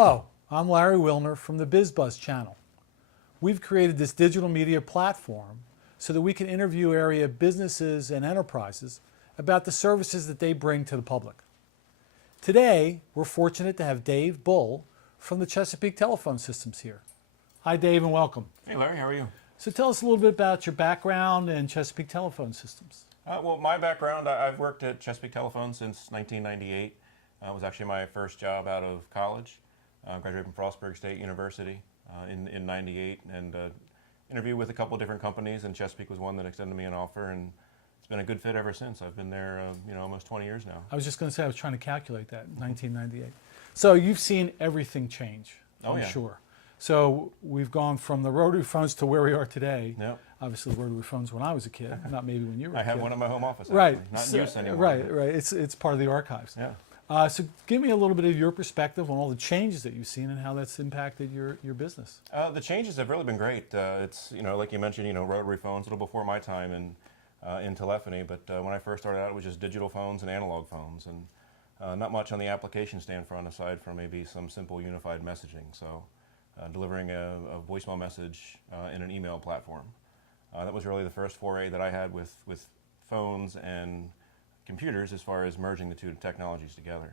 Hello, I'm Larry Wilner from the Bizz channel. We've created this digital media platform so that we can interview area businesses and enterprises about the services that they bring to the public. Today, we're fortunate to have Dave Bull from the Chesapeake Telephone Systems here. Hi Dave and welcome. Hey Larry, how are you? So tell us a little bit about your background and Chesapeake Telephone Systems. Well, my background, I've worked at Chesapeake Telephone since 1998. It was actually my first job out of college. Graduated from Frostburg State University in 98 and interviewed with a couple of different companies, and Chesapeake was one that extended me an offer, and it's been a good fit ever since. I've been there almost 20 years now. I was just going to say, I was trying to calculate that, 1998. So you've seen everything change, I'm sure. So we've gone from the rotary phones to where we are today. Yep. Obviously rotary phones when I was a kid, not maybe when you were a kid. I have one in my home office, actually. Right. Not in use anymore. Right. It's part of the archives. Yeah. So give me a little bit of your perspective on all the changes that you've seen and how that's impacted your business. The changes have really been great. It's, like you mentioned, rotary phones, a little before my time in telephony, but when I first started out, it was just digital phones and analog phones, and not much on the application standpoint aside from maybe some simple unified messaging. So delivering a voicemail message in an email platform. That was really the first foray that I had with phones and computers as far as merging the two technologies together.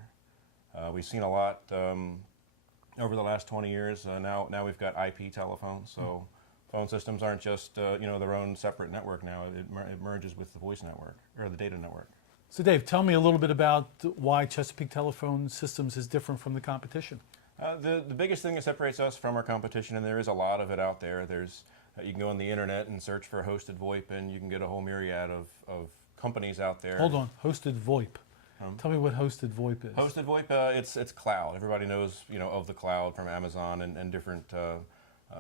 We've seen a lot over the last 20 years. Now we've got IP telephones, so phone systems aren't just their own separate network now. It merges with the voice network or the data network. So Dave, tell me a little bit about why Chesapeake Telephone Systems is different from the competition. The biggest thing that separates us from our competition, and there is a lot of it out there, you can go on the internet and search for hosted VoIP, and you can get a whole myriad of companies out there. Hold on, hosted VoIP. Tell me what hosted VoIP is. Hosted VoIP, it's cloud. Everybody knows of the cloud from Amazon and different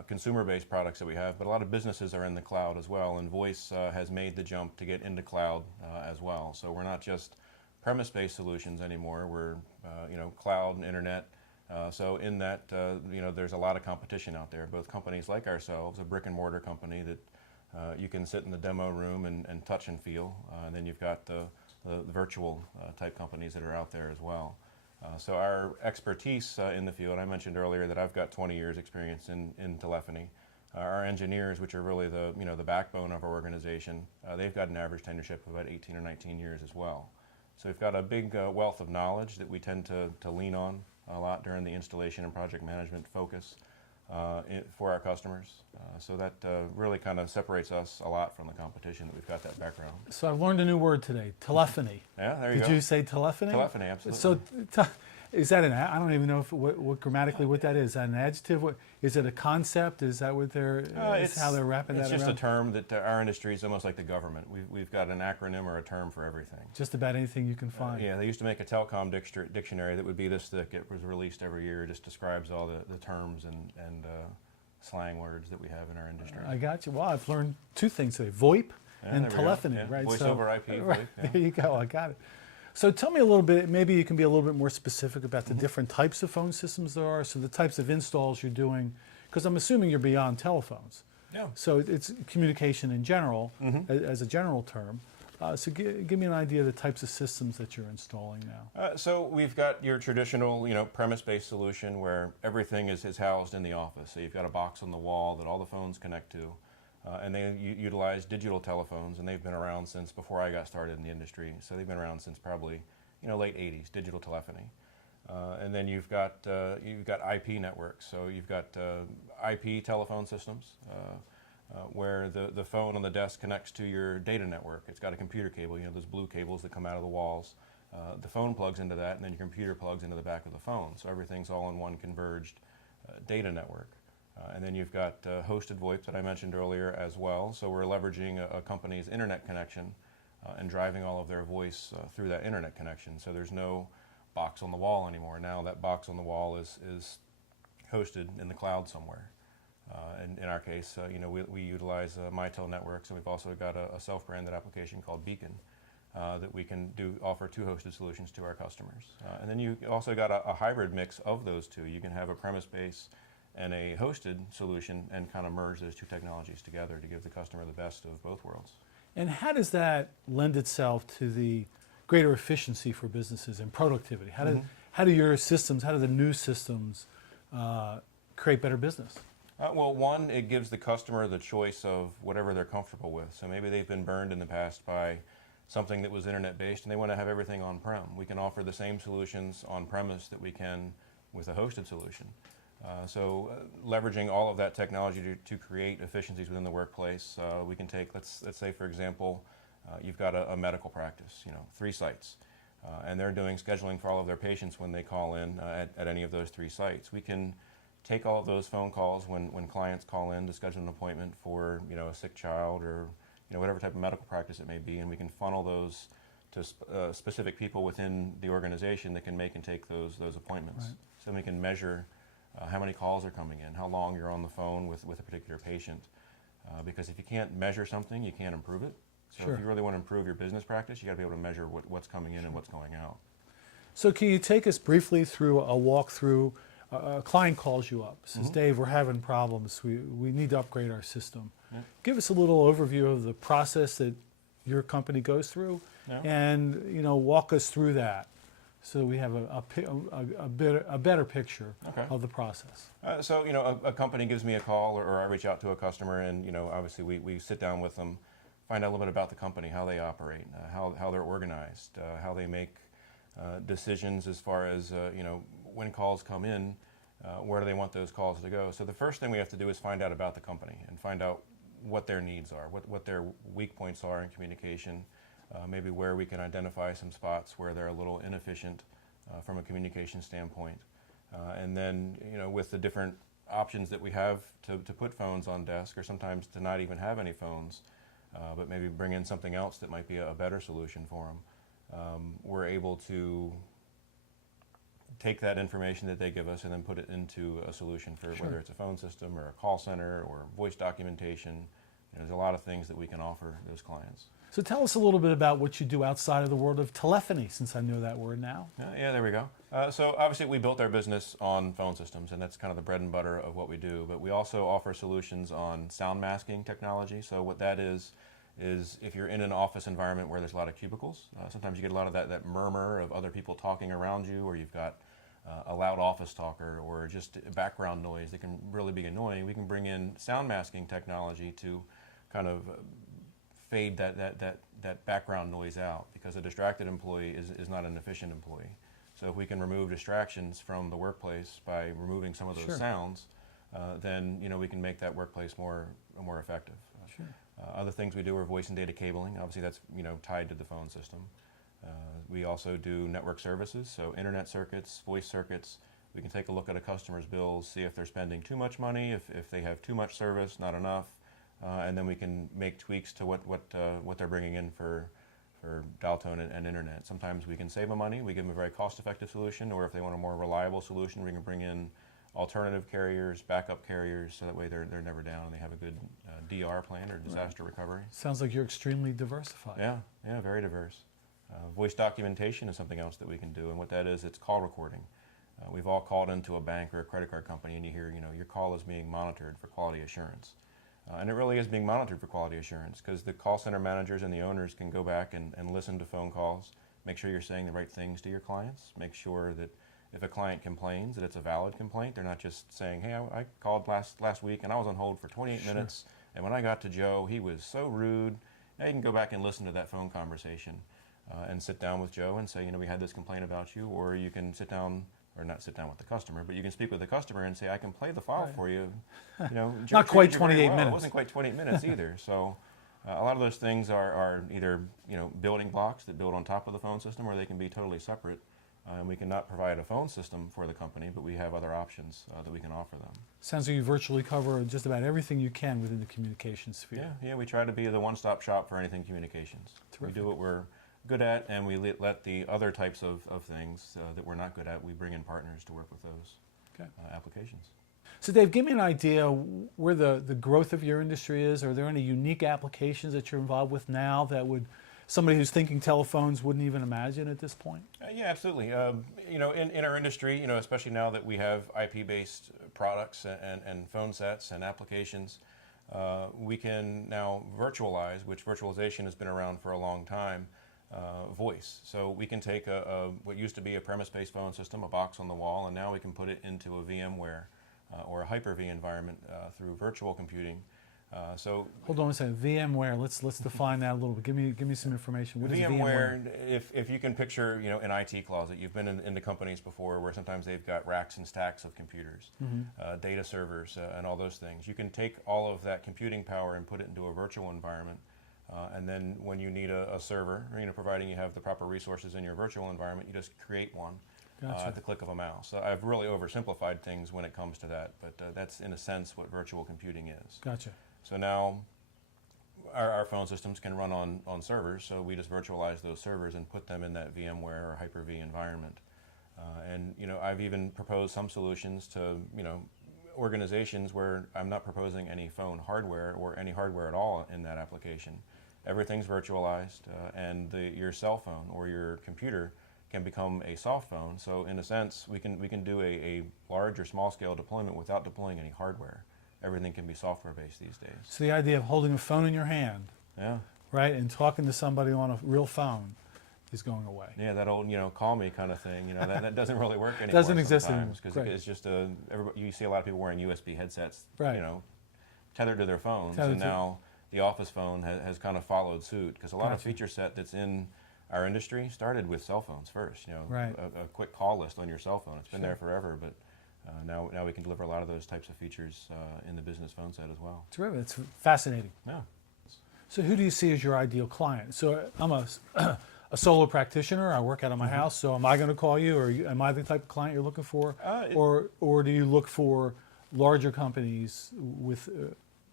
consumer-based products that we have, but a lot of businesses are in the cloud as well, and voice has made the jump to get into cloud as well. So we're not just premise-based solutions anymore. We're cloud and internet. So in that, there's a lot of competition out there. Both companies like ourselves, a brick and mortar company that you can sit in the demo room and touch and feel, and then you've got the virtual type companies that are out there as well. So our expertise in the field, I mentioned earlier that I've got 20 years experience in telephony. Our engineers, which are really the backbone of our organization, they've got an average tenureship of about 18 or 19 years as well. So we've got a big wealth of knowledge that we tend to lean on a lot during the installation and project management focus for our customers. So that really kind of separates us a lot from the competition, that we've got that background. So I've learned a new word today, telephony. Yeah, there you go. Did you say telephony? Telephony, absolutely. So is that I don't even know what grammatically what that is. Is that an adjective? Is it a concept? Is that what is how they're wrapping that around? It's just a term that our industry is almost like the government. We've got an acronym or a term for everything. Just about anything you can find. Yeah, they used to make a telecom dictionary that would be this thick. It was released every year. It just describes all the terms and slang words that we have in our industry. I got you. Well, I've learned two things today, VoIP and telephony, right? Voice over IP, right, VoIP. Yeah. There you go, I got it. So tell me a little bit, maybe you can be a little bit more specific about the different types of phone systems there are, so the types of installs you're doing, because I'm assuming you're beyond telephones. Yeah. So it's communication in general, as a general term. So give me an idea of the types of systems that you're installing now. So we've got your traditional, premise-based solution where everything is housed in the office. So you've got a box on the wall that all the phones connect to, and they utilize digital telephones, and they've been around since before I got started in the industry. So they've been around since probably, late 80s, digital telephony. And then you've got IP networks. So you've got IP telephone systems. Where the phone on the desk connects to your data network. It's got a computer cable, those blue cables that come out of the walls. The phone plugs into that, and then your computer plugs into the back of the phone. So everything's all in one converged data network. And then you've got hosted VoIP that I mentioned earlier as well. So we're leveraging a company's internet connection and driving all of their voice through that internet connection. So there's no box on the wall anymore. Now that box on the wall is hosted in the cloud somewhere. In our case, we utilize Mitel networks, and we've also got a self-branded application called Beacon that we can offer two hosted solutions to our customers. And then you also got a hybrid mix of those two. You can have a premise-based and a hosted solution and kind of merge those two technologies together to give the customer the best of both worlds. And how does that lend itself to the greater efficiency for businesses and productivity? How do your systems, how do the new systems create better business? Well, one, it gives the customer the choice of whatever they're comfortable with. So maybe they've been burned in the past by something that was internet-based and they want to have everything on-prem. We can offer the same solutions on-premise that we can with a hosted solution. Leveraging all of that technology to create efficiencies within the workplace, we can take, let's say for example, you've got a medical practice, 3 sites, and they're doing scheduling for all of their patients when they call in at any of those 3 sites. We can take all of those phone calls when clients call in to schedule an appointment for a sick child or whatever type of medical practice it may be, and we can funnel those to specific people within the organization that can make and take those appointments. Right. So we can measure how many calls are coming in, how long you're on the phone with a particular patient. Because if you can't measure something, you can't improve it. So Sure. if you really want to improve your business practice, you got to be able to measure what's coming in and what's going out. So can you take us briefly through a walkthrough? A client calls you up, says, Dave, we're having problems. We need to upgrade our system. Yeah. Give us a little overview of the process that your company goes through, Yeah. and walk us through that so we have a better picture Okay. of the process. A company gives me a call or I reach out to a customer and obviously we sit down with them, find out a little bit about the company, how they operate, how they're organized, how they make decisions as far as when calls come in, where do they want those calls to go. So the first thing we have to do is find out about the company and find out what their needs are, what their weak points are in communication, maybe where we can identify some spots where they're a little inefficient from a communication standpoint. And then with the different options that we have to put phones on desk, or sometimes to not even have any phones, but maybe bring in something else that might be a better solution for them, we're able to take that information that they give us and then put it into a solution for Sure. whether it's a phone system or a call center or voice documentation. There's a lot of things that we can offer those clients. So tell us a little bit about what you do outside of the world of telephony, since I know that word now. Yeah, there we go. So obviously we built our business on phone systems, and that's kind of the bread and butter of what we do. But we also offer solutions on sound masking technology. So what that is if you're in an office environment where there's a lot of cubicles, sometimes you get a lot of that murmur of other people talking around you, or you've got a loud office talker or just background noise that can really be annoying. We can bring in sound masking technology to kind of fade that background noise out, because a distracted employee is not an efficient employee. So if we can remove distractions from the workplace by removing some of those Sure. sounds, then we can make that workplace more effective. Sure. Other things we do are voice and data cabling. Obviously that's tied to the phone system. We also do network services, so internet circuits, voice circuits. We can take a look at a customer's bills, see if they're spending too much money, if they have too much service, not enough, and then we can make tweaks to what they're bringing in for dial tone and internet. Sometimes we can save them money, we give them a very cost-effective solution, or if they want a more reliable solution, we can bring in alternative carriers, backup carriers, so that way they're never down and they have a good DR plan or disaster recovery. Sounds like you're extremely diversified. Yeah, very diverse. Voice documentation is something else that we can do, and what that is, it's call recording. We've all called into a bank or a credit card company and you hear, your call is being monitored for quality assurance. And it really is being monitored for quality assurance, because the call center managers and the owners can go back and listen to phone calls, make sure you're saying the right things to your clients, make sure that if a client complains that it's a valid complaint. They're not just saying, hey, I called last week and I was on hold for 28 Sure. minutes, and when I got to Joe, he was so rude. Now you can go back and listen to that phone conversation and sit down with Joe and say, we had this complaint about you, or you can sit down, or not sit down with the customer, but you can speak with the customer and say, I can play the file Right. for you. Not quite treated you very 28 well. minutes. It wasn't quite 28 minutes either. So a lot of those things are either building blocks that build on top of the phone system, or they can be totally separate. And we cannot provide a phone system for the company, but we have other options that we can offer them. Sounds like you virtually cover just about everything you can within the communications sphere. Yeah, we try to be the one-stop shop for anything communications. Terrific. We do what we're good at, and we let the other types of things that we're not good at, we bring in partners to work with those Okay. applications. So Dave, give me an idea where the growth of your industry is. Are there any unique applications that you're involved with now that somebody who's thinking telephones wouldn't even imagine at this point? Yeah, absolutely. In our industry, especially now that we have IP-based products and phone sets and applications, we can now virtualize, which virtualization has been around for a long time. voice. So we can take what used to be a premise-based phone system, a box on the wall, and now we can put it into a VMware or a Hyper-V environment through virtual computing. Hold on a second. VMware. Let's define that a little bit. Give me some information. What is VMware? If you can picture, an IT closet. You've been into companies before where sometimes they've got racks and stacks of computers, data servers, and all those things. You can take all of that computing power and put it into a virtual environment. And then when you need a server, providing you have the proper resources in your virtual environment, you just create one. Gotcha. At the click of a mouse. So I've really oversimplified things when it comes to that, but that's in a sense what virtual computing is. Gotcha. So now our phone systems can run on servers, so we just virtualize those servers and put them in that VMware or Hyper-V environment. And I've even proposed some solutions to organizations where I'm not proposing any phone hardware or any hardware at all in that application. Everything's virtualized, and your cell phone or your computer can become a soft phone. So in a sense, we can do a large or small scale deployment without deploying any hardware. Everything can be software based these days. So the idea of holding a phone in your hand, yeah, right, and talking to somebody on a real phone is going away. Yeah, that old call me kind of thing. That doesn't really work anymore. Doesn't exist anymore because it's just you see a lot of people wearing USB headsets, right, tethered to their phones, and now the office phone has kind of followed suit because a lot of feature set that's in our industry started with cell phones first. Right. A quick call list on your cell phone. It's been there forever, but now we can deliver a lot of those types of features in the business phone set as well. Terrific. It's fascinating. Yeah. So who do you see as your ideal client? So I'm a solo practitioner. I work out of my house. So am I going to call you, or am I the type of client you're looking for, or do you look for larger companies with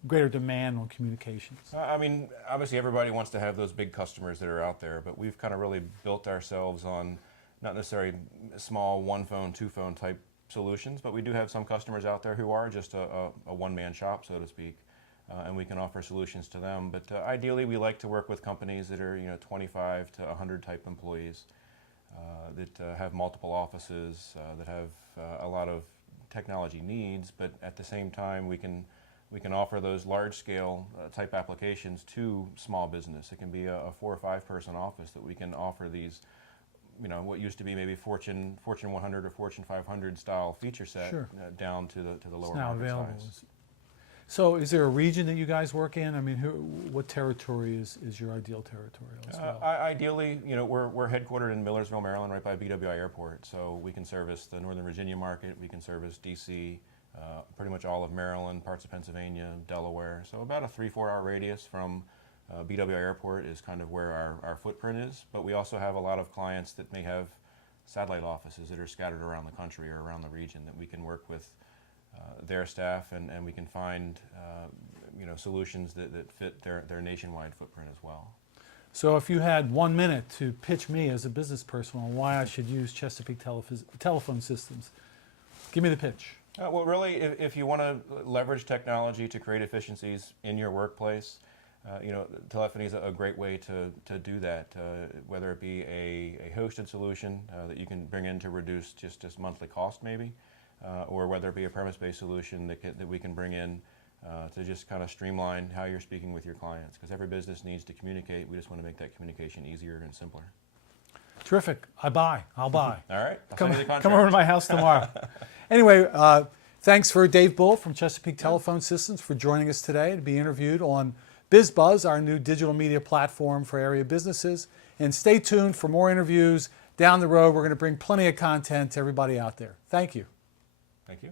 greater demand on communications? I mean, obviously everybody wants to have those big customers that are out there, but we've kind of really built ourselves on not necessarily small one phone, two phone type solutions, but we do have some customers out there who are just a one-man shop, so to speak, and we can offer solutions to them. But ideally, we like to work with companies that are 25 to 100 type employees, that have multiple offices, that have a lot of technology needs, but at the same time, we can offer those large-scale type applications to small business. It can be a 4 or 5 person office that we can offer these. What used to be maybe Fortune 100 or Fortune 500 style feature set down to the lower market size. So is there a region that you guys work in? I mean, what territory is your ideal territory as well? Ideally, we're headquartered in Millersville, Maryland, right by BWI Airport. So we can service the Northern Virginia market, we can service DC, pretty much all of Maryland, parts of Pennsylvania, Delaware. So about a 3-4 hour radius from BWI Airport is kind of where our footprint is, but we also have a lot of clients that may have satellite offices that are scattered around the country or around the region that we can work with their staff, and we can find solutions that fit their nationwide footprint as well. So if you had 1 minute to pitch me as a business person on why I should use Chesapeake Telephone Systems, give me the pitch. Well, really, if you want to leverage technology to create efficiencies in your workplace, telephony is a great way to do that, whether it be a hosted solution that you can bring in to reduce just monthly cost maybe, or whether it be a premise-based solution that we can bring in to just kind of streamline how you're speaking with your clients, because every business needs to communicate. We just want to make that communication easier and simpler. Terrific. I'll buy. All right. Come over to my house tomorrow. Anyway, thanks for Dave Bull from Chesapeake Telephone Systems for joining us today to be interviewed on Bizz, our new digital media platform for area businesses. And stay tuned for more interviews down the road. We're going to bring plenty of content to everybody out there. Thank you. Thank you.